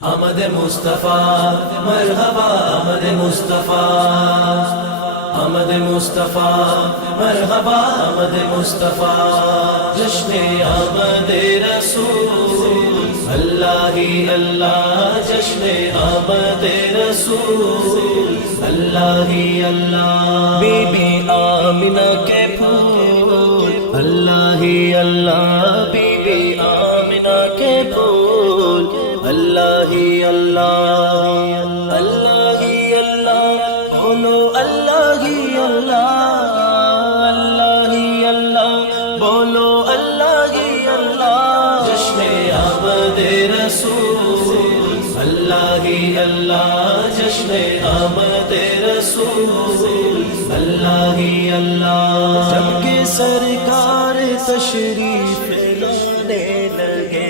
آمد مصطفیٰ مرحبا آمد مصطفیٰ، آمد مصطفیٰ مرحبا آمد مصطفیٰ، جشن آمد رسول اللہ ہی اللہ، جشن آمد رسول اللہ ہی اللہ، بی بی آمنہ کے پھول اللہ ہی اللہ، بی بی آمنہ کے پھول اللہ ہی اللہ، اللہ ہی اللہ، بولو اللہ ہی اللہ، اللہ ہی اللہ، بولو اللہ ہی اللہ، جشن آمد رسول اللہ ہی اللہ، جشن آمد رسول اللہ ہی اللہ، جب کہ سرکار تشریف لانے لگے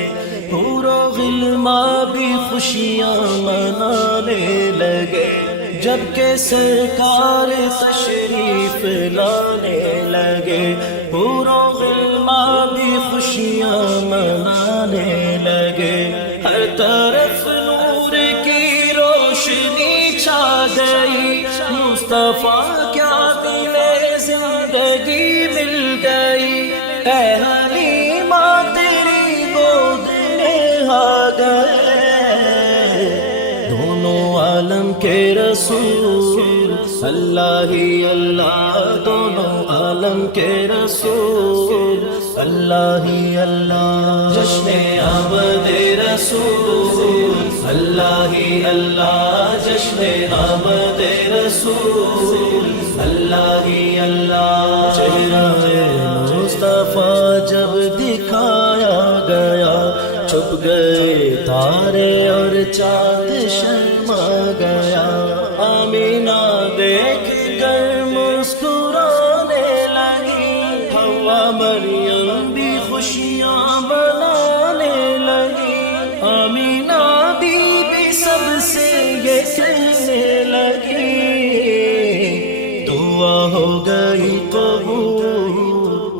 حور و غلماں بھی خوشیاں منانے لگے، جب کہ سرکار تشریف لانے لگے حور و غلماں بھی خوشیاں منانے لگے، ہر طرف نور کی روشنی چھا گئی، مصطفیٰ کیا ملے زندگی مل گئی، اے حلیمہ تیری گود میں آ گئے دونوں عالم کے رسول اللہ ہی اللہ، دونوں عالم کے رسول اللہ ہی اللہ، جشن آمد رسول اللہ ہی اللہ، جشن آمد رسول اللہ ہی اللہ، چہرہ مصطفیٰ جب دکھایا گیا چھپ گئے تارے اور چاند شرما گیا، آمینہ دیکھ کر مسکرانے لگی، حوا مریم بھی خوشیاں منانے لگی، آمینہ بی بی سب سے یہ کہنے لگی، دعا ہو گئی قبول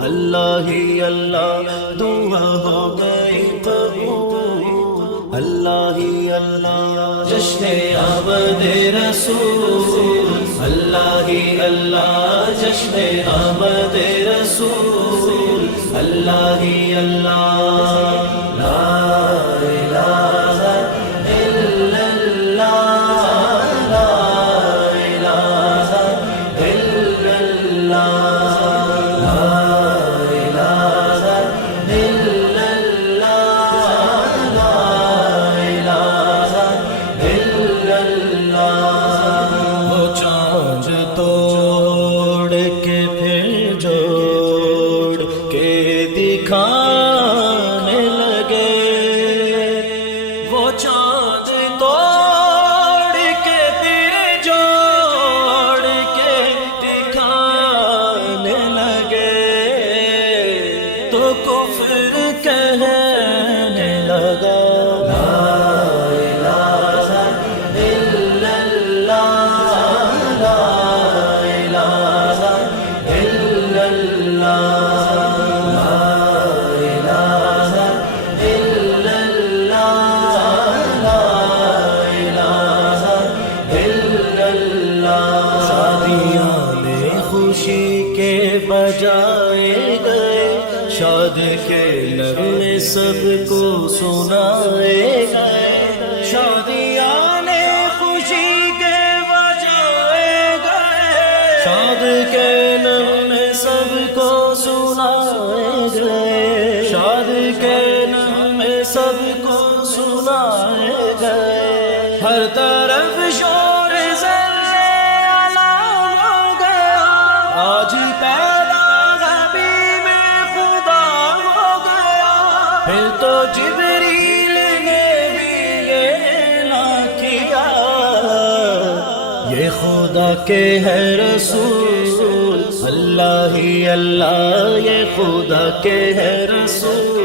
اللہ ہی اللہ، دعا ہو گئی قبول اللہ ہی اللہ، جشن آمد رسول اللہ ہی اللہ، جشن آمد رسول اللہ ہی اللہ، لا الہ الا اللہ، لا الہ الا اللہ، لا الہ الا اللہ، لا الہ الا اللہ، وہ چاند توڑ کے پھر جوڑ کے دکھانے لگے، وہ چاند توڑ کے پھر جوڑ کے دکھانے لگے، تو کفر کہنے لگا لا الہ الا اللہ، لا الہ الا اللہ، لا الہ الا اللہ، لا الہ الا اللہ، شادیاں میں خوشی کے بجائے گئے، شاد کے نغمے سب کو سنائے گئے، شادیاں نے خوشی کے بجائے گئے، شاد کے نغمے سب کو سنائے گئے، شاد کے نغمے سب کو سنائے گئے، ہر طرف شور زلزلہ ہو گیا، آج پیدا حبیب خدا ہو گیا، پھر تو جبریل نے بھی اعلان کیا، یہ خدا کے ہے رسول اللہ ہی اللہ، یہ خدا کے ہے رسول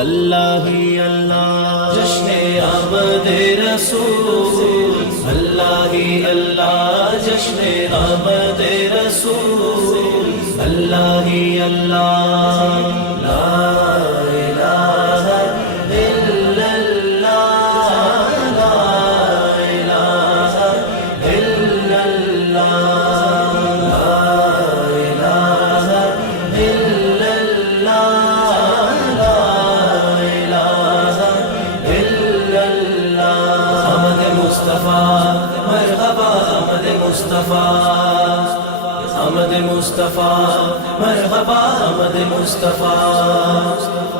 اللہ ہی اللہ، جشن آمد رسول اللہ ہی اللہ، جشن آمد رسول اللہ ہی اللہ، لا الہ الا اللہ، مصطفیٰ مرحبا احمد مصطفیٰ احمد مصطفیٰ مرحبا احمد مصطفیٰ